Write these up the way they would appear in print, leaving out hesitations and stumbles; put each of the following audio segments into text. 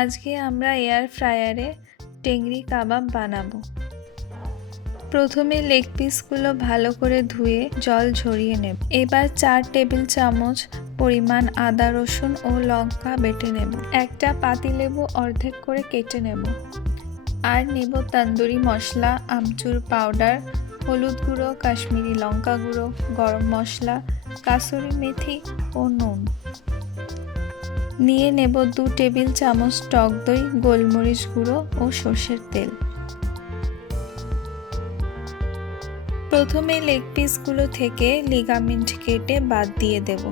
আজকে আমরা এয়ার ফ্রায়ারে টেংরি কাবাব বানাবো। প্রথমে লেগ পিসগুলো ভালো করে ধুয়ে জল ঝরিয়ে নেব। এবার 4 টেবিল চামচ পরিমাণ আদা রসুন ও লঙ্কা বেটে নেব। একটা পাতিলেবু অর্ধেক করে কেটে নেব। আর নেব তন্দুরি মশলা, আমচুর পাউডার, হলুদ গুঁড়ো, কাশ্মীরি লঙ্কা গুঁড়ো, গরম মশলা, কাসুরি মেথি ও নুন। নিয়ে নেব 2 টেবিল চামচ টক দই, গোলমরিচ গুঁড়ো ও সর্ষের তেল। প্রথমে লেগ পিসগুলো থেকে লিগামেন্ট কেটে বাদ দিয়ে দেব।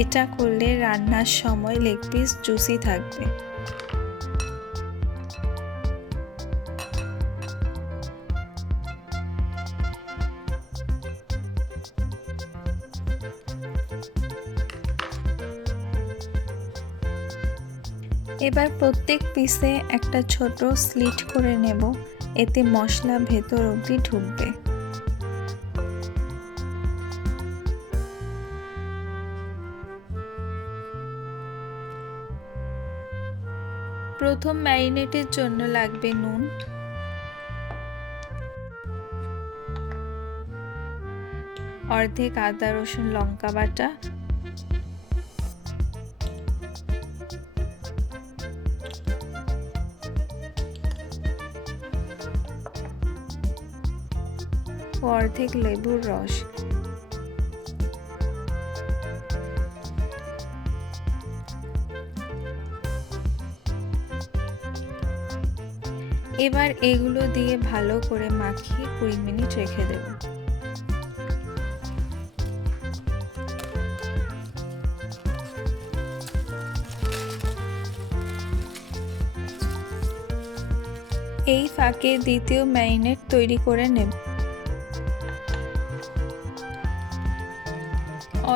এটা করলে রান্নার সময় লেগ পিস জুসি থাকবে। এবার প্রত্যেক পিসে একটা ছোট স্লিট করে নেব, এতে মশলা ভেতর অবধি ঢুকবে। প্রথম ম্যারিনেটের জন্য লাগবে নুন, অর্ধেক আদা রসুন লঙ্কা বাটা, অর্ধেক লেবুর রস। এবার এগুলো দিয়ে ভালো করে মাখিয়ে 20 মিনিট রেখে দেব। এই ফাঁকে দ্বিতীয় ম্যারিনেট তৈরি করে নেব।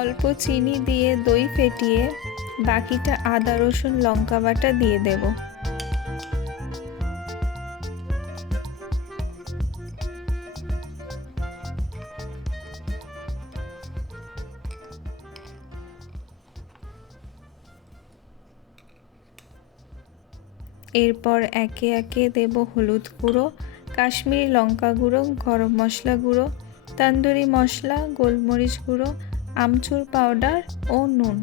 অল্প চিনি দিয়ে দই ফেটিয়ে বাকিটা আদা রসুন লঙ্কা বাটা দিয়ে দেব। এরপর একে একে দেব হলুদ গুঁড়ো, কাশ্মীরি লঙ্কা গুঁড়ো, গরম মশলা গুঁড়ো, তন্দুরি মশলা, গোলমরিচ গুঁড়ো, আমচুর পাউডার ও নুন।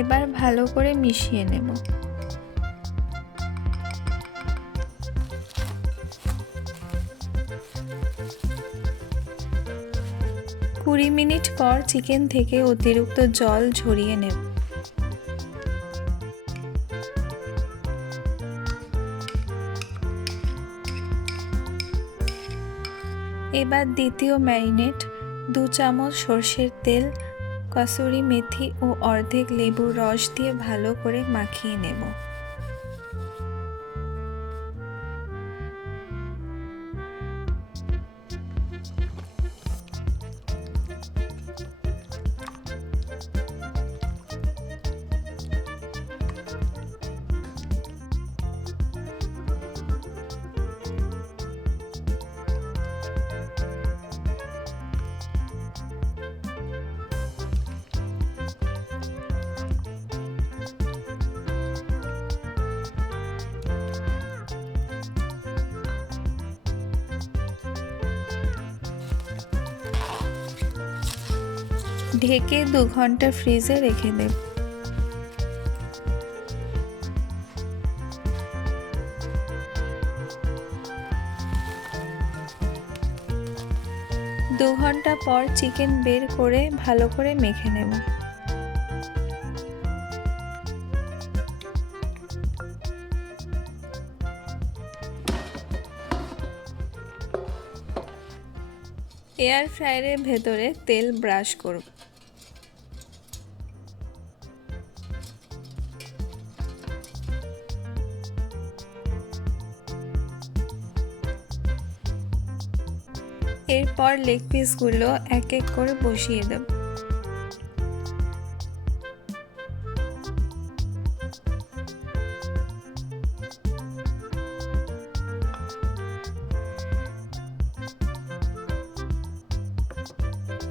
এবার ভালো করে মিশিয়ে নেব। 20 মিনিট পর চিকেন থেকে অতিরিক্ত জল ঝরিয়ে নেব। এবার দ্বিতীয় ম্যারিনেট 2 চামচ সর্ষের তেল, কাসুরি মেথি ও অর্ধেক লেবুর রস দিয়ে ভালো করে মাখিয়ে নেব। ঢেকে 2 ঘন্টা ফ্রিজে রেখে দেব। 2 ঘন্টা পর চিকেন বের করে ভালো করে মেখে নেব। এয়ার ফ্রায়ারের ভেতরে তেল ব্রাশ করব। এরপর লেগ পিসগুলো এক এক করে বসিয়ে দেব।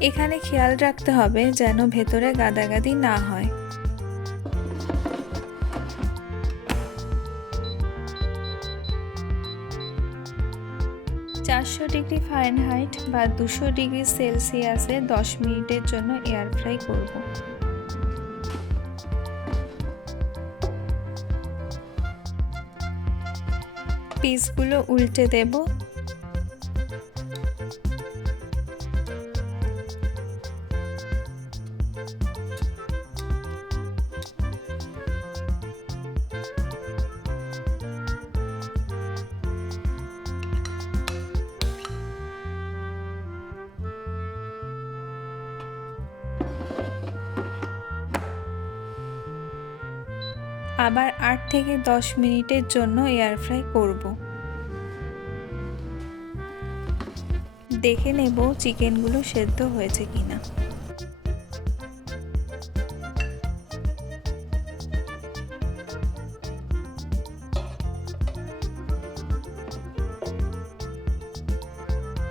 এখানে খেয়াল রাখতে হবে যেন ভেতরে গাদাগাদি না হয়। ⁻৪০°F বা 200°C 10 মিনিটের জন্য এয়ার ফ্রাই করব। পিসগুলো উল্টে দেব। আবার 8 থেকে 10 মিনিটের জন্য এয়ার ফ্রাই করব। দেখে নেব চিকেনগুলো সেদ্ধ হয়েছে কিনা।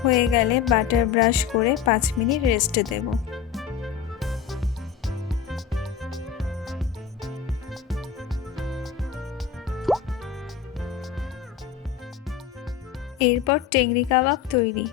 হয়ে গেলে বাটার ব্রাশ করে 5 মিনিট রেস্টে দেব। এরপর টেংরি কাবাব তৈরি।